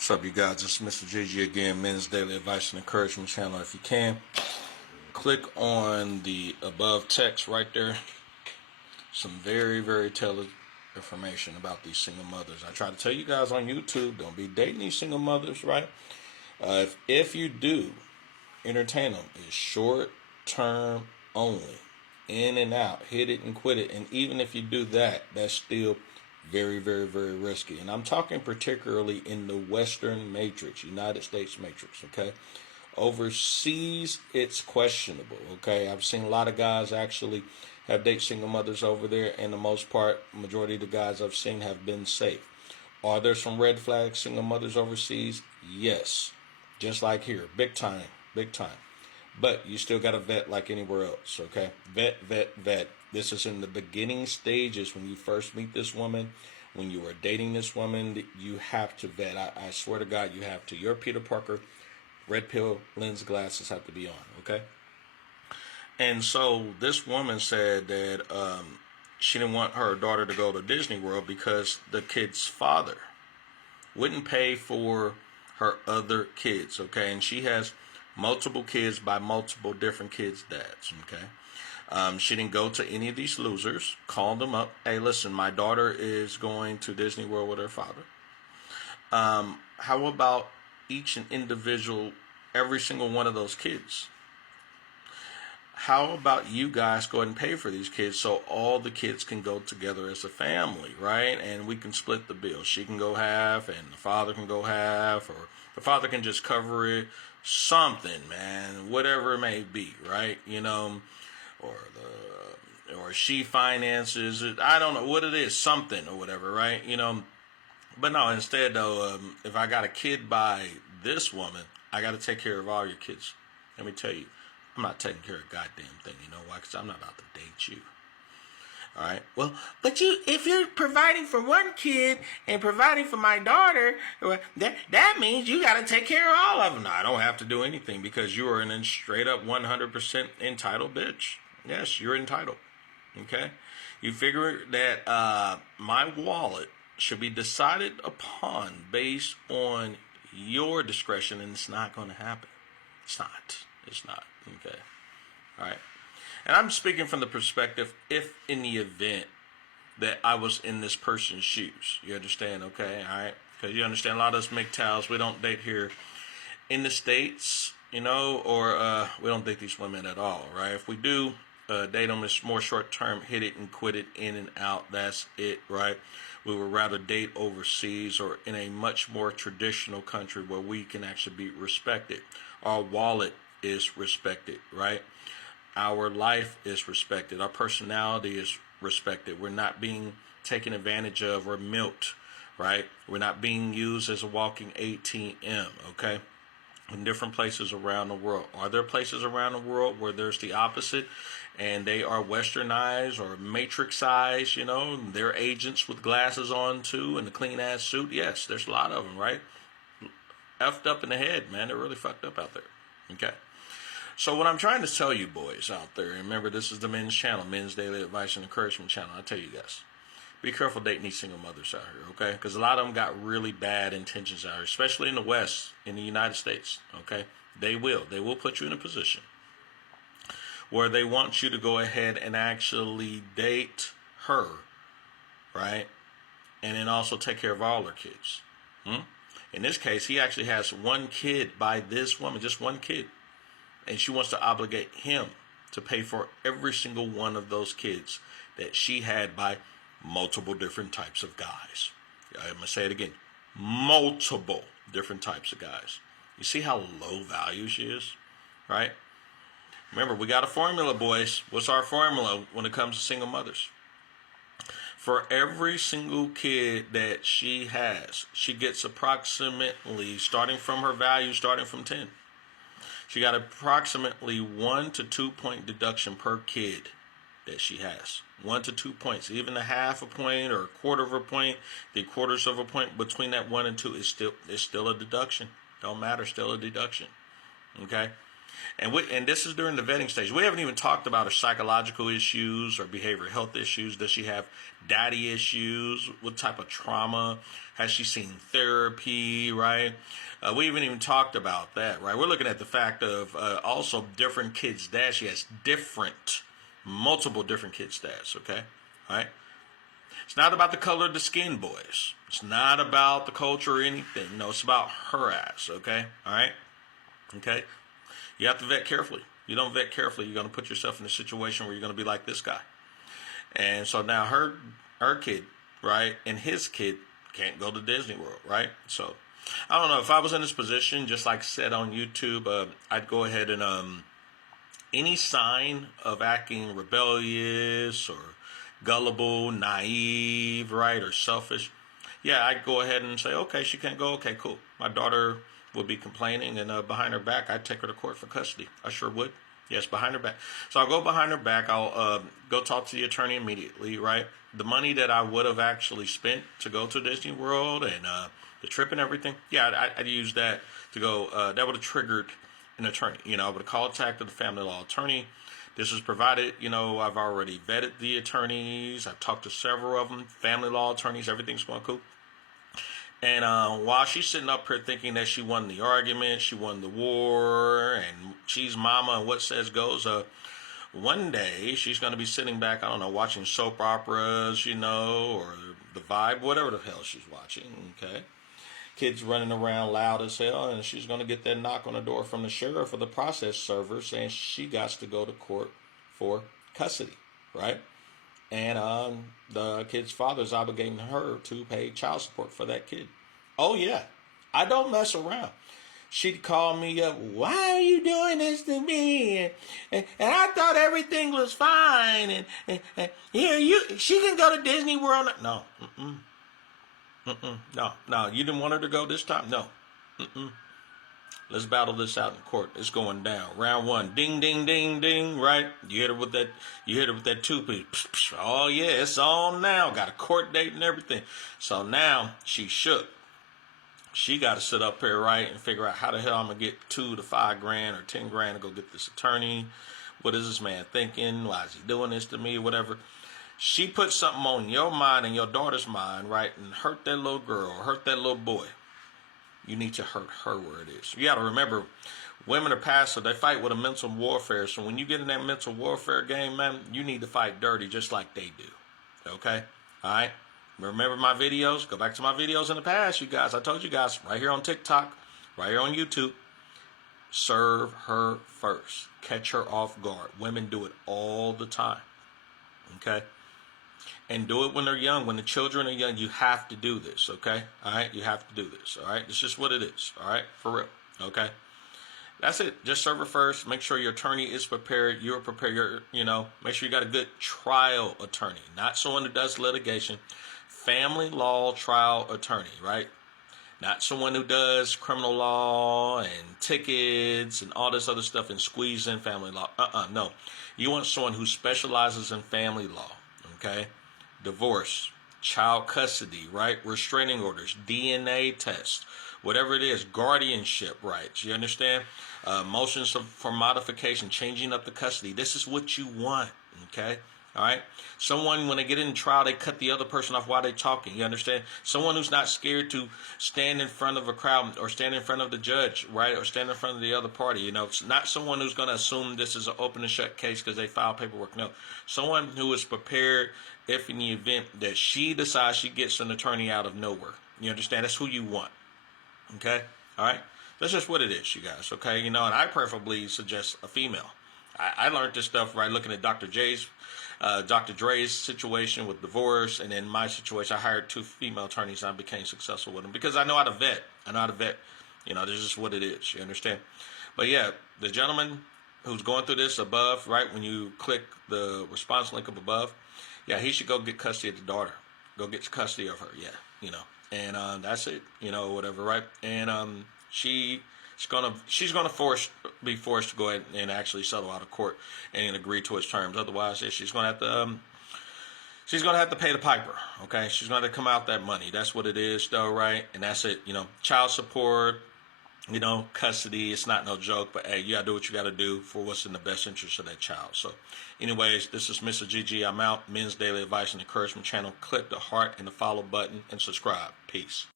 What's up, you guys? It's Mr. JG again, Men's Daily Advice and Encouragement channel. If you can, click on the above text right there. Some very, very tailored information about these single mothers. I try to tell you guys on YouTube, don't be dating these single mothers, right? If you do, entertain them. It's short term only. In and out. Hit it and quit it. And even if you do that, that's still very, very, very risky. And I'm talking particularly in the Western matrix, United States matrix, okay? Overseas, it's questionable, okay? I've seen a lot of guys actually have date single mothers over there, and the most part, majority of the guys I've seen have been safe. Are there some red flag single mothers overseas? Yes. Just like here. Big time. Big time. But you still got to vet like anywhere else, okay? Vet, vet, vet. This is in the beginning stages when you first meet this woman. When you are dating this woman, you have to vet. I swear to God, you have to. Your Peter Parker red pill lens glasses have to be on, okay? And so this woman said that she didn't want her daughter to go to Disney World because the kid's father wouldn't pay for her other kids, okay? And she has multiple kids by multiple different kids' dads, okay? She didn't go to any of these losers, called them up. Hey, listen, my daughter is going to Disney World with her father. How about each and individual, every single one of those kids? How about you guys go ahead and pay for these kids so all the kids can go together as a family, right? And we can split the bill. She can go half and the father can go half, or the father can just cover it. Something, man, whatever it may be, right? You know, or she finances it. I don't know what it is, something or whatever, right? You know, but no, instead though, if I got a kid by this woman, I got to take care of all your kids. Let me tell you, I'm not taking care of a goddamn thing. You know why? Because I'm not about to date you. All right. Well, but if you're providing for one kid and providing for my daughter, that means you got to take care of all of them. No, I don't have to do anything because you are an straight up 100% entitled bitch. Yes, you're entitled. Okay. You figure that my wallet should be decided upon based on your discretion, and it's not going to happen. It's not. It's not. Okay. All right. And I'm speaking from the perspective, if in the event that I was in this person's shoes. You understand? Okay. All right. Because you understand, a lot of us MGTOWs, we don't date here in the States, you know, or we don't date these women at all, right? If we do date them, it's more short term, hit it and quit it, in and out. That's it, right? We would rather date overseas or in a much more traditional country where we can actually be respected. Our wallet is respected, right? Our life is respected. Our personality is respected. We're not being taken advantage of or milked, right? We're not being used as a walking ATM, okay? In different places around the world. Are there places around the world where there's the opposite and they are westernized or matrixized, you know, and they're agents with glasses on too and a clean ass suit? Yes, there's a lot of them, right? Effed up in the head, man. They're really fucked up out there, okay? So what I'm trying to tell you boys out there, and remember this is the men's channel, Men's Daily Advice and Encouragement channel. I tell you guys, be careful dating these single mothers out here, okay? Because a lot of them got really bad intentions out here, especially in the West, in the United States, okay? They will put you in a position where they want you to go ahead and actually date her, right? And then also take care of all her kids. In this case, he actually has one kid by this woman, just one kid. And she wants to obligate him to pay for every single one of those kids that she had by multiple different types of guys. I'm going to say it again. Multiple different types of guys. You see how low value she is, right? Remember, we got a formula, boys. What's our formula when it comes to single mothers? For every single kid that she has, she gets approximately, starting from her value, starting from 10. She got approximately 1 to 2 point deduction per kid that she has. 1 to 2 points. Even a half a point or a quarter of a point, 3/4 of a point between that 1 and 2 is still a deduction. Don't matter, still a deduction. Okay? And this is during the vetting stage. We haven't even talked about her psychological issues or behavioral health issues. Does she have daddy issues? What type of trauma? Has she seen therapy, right? We haven't even talked about that, right? We're looking at the fact of also different kids' dads. She has multiple different kids' dads, okay? All right? It's not about the color of the skin, boys. It's not about the culture or anything. No, it's about her ass, okay? All right? Okay? You have to vet carefully. You don't vet carefully, you're going to put yourself in a situation where you're going to be like this guy. And so now her kid, right, and his kid can't go to Disney World, right? So I don't know. If I was in this position, just like said on YouTube, I'd go ahead and any sign of acting rebellious or gullible, naive, right, or selfish, yeah, I'd go ahead and say, okay, she can't go. Okay, cool. My daughter would be complaining, and behind her back, I'd take her to court for custody. I sure would. Yes, behind her back. So I'll go behind her back. I'll go talk to the attorney immediately, right? The money that I would have actually spent to go to Disney World and the trip and everything, yeah, I'd use that to go. That would have triggered an attorney. I would have contacted the family law attorney. This is provided, I've already vetted the attorneys. I've talked to several of them, family law attorneys. Everything's going cool. And while she's sitting up here thinking that she won the argument, she won the war, and she's mama and what says goes, one day she's going to be sitting back, I don't know, watching soap operas, or The Vibe, whatever the hell she's watching, okay? Kids running around loud as hell, and she's going to get that knock on the door from the sheriff or the process server saying she got to go to court for custody, right? And the kid's father's obligating her to pay child support for that kid. Oh, yeah. I don't mess around. She'd call me up, why are you doing this to me? And I thought everything was fine. And she can go to Disney World. No. No. You didn't want her to go this time? No. Let's battle this out in court. It's going down. Round one. Ding, ding, ding, ding. Right? You hit her with that two-piece. Oh, yeah, it's on now. Got a court date and everything. So now she's shook. She got to sit up here, right, and figure out how the hell I'm going to get $2 to $5 grand or $10 grand to go get this attorney. What is this man thinking? Why is he doing this to me? Whatever. She put something on your mind and your daughter's mind, right, and hurt that little girl or hurt that little boy. You need to hurt her where it is. You got to remember, women are passive. They fight with a mental warfare. So when you get in that mental warfare game, man, you need to fight dirty just like they do. Okay? All right? Remember my videos? Go back to my videos in the past, you guys. I told you guys, right here on TikTok, right here on YouTube, serve her first. Catch her off guard. Women do it all the time. Okay? And do it when they're young. When the children are young, you have to do this, okay? All right? You have to do this, all right? It's just what it is, all right? For real, okay? That's it. Just serve her first. Make sure your attorney is prepared. You're prepared. Make sure you got a good trial attorney, not someone who does litigation. Family law trial attorney, right? Not someone who does criminal law and tickets and all this other stuff and squeeze in family law. No. You want someone who specializes in family law, okay? Divorce, child custody, right? Restraining orders, DNA tests, whatever it is, guardianship rights. You understand? Motions for modification, changing up the custody. This is what you want, okay? All right? Someone, when they get in trial, they cut the other person off while they're talking. You understand? Someone who's not scared to stand in front of a crowd or stand in front of the judge, right? Or stand in front of the other party. It's not someone who's going to assume this is an open and shut case because they filed paperwork. No. Someone who is prepared if in the event that she decides she gets an attorney out of nowhere. You understand? That's who you want. Okay? All right? That's just what it is, you guys. Okay? And I preferably suggest a female. I learned this stuff, right, looking at Dr. Dre's situation with divorce, and in my situation, I hired 2 female attorneys, and I became successful with them because I know how to vet. This is what it is. You understand? But yeah, the gentleman who's going through this above, right, when you click the response link up above, yeah, he should go get custody of the daughter. Go get custody of her, yeah, and that's it, whatever, right? And she's gonna be forced to go ahead and actually settle out of court and agree to his terms. Otherwise, she's gonna have to pay the piper. Okay, she's gonna come out that money. That's what it is, though, right? And that's it. Child support, You know, custody, it's not no joke, but hey, you gotta do what you gotta do for what's in the best interest of that child. So, anyways, this is Mr. GG. I'm out. Men's Daily Advice and Encouragement channel. Click the heart and the follow button and subscribe. Peace.